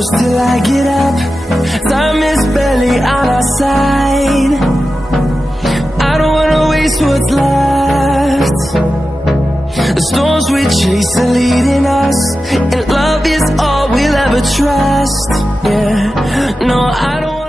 close till I get up. Time is barely on our side. I don't wanna waste what's left. The storms we chase are leading us, and love is all we'll ever trust. Yeah, no, I don't.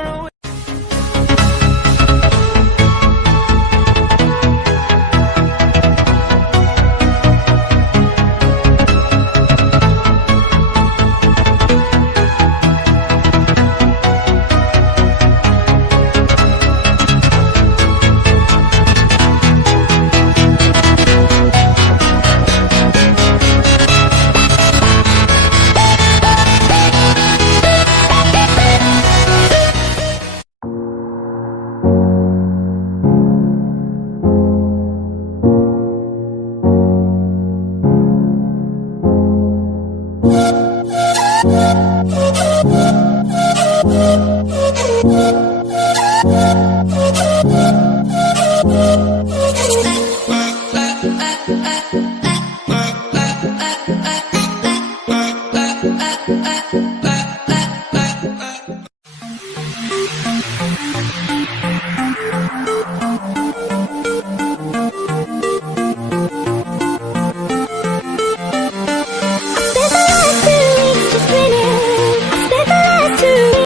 Yeah.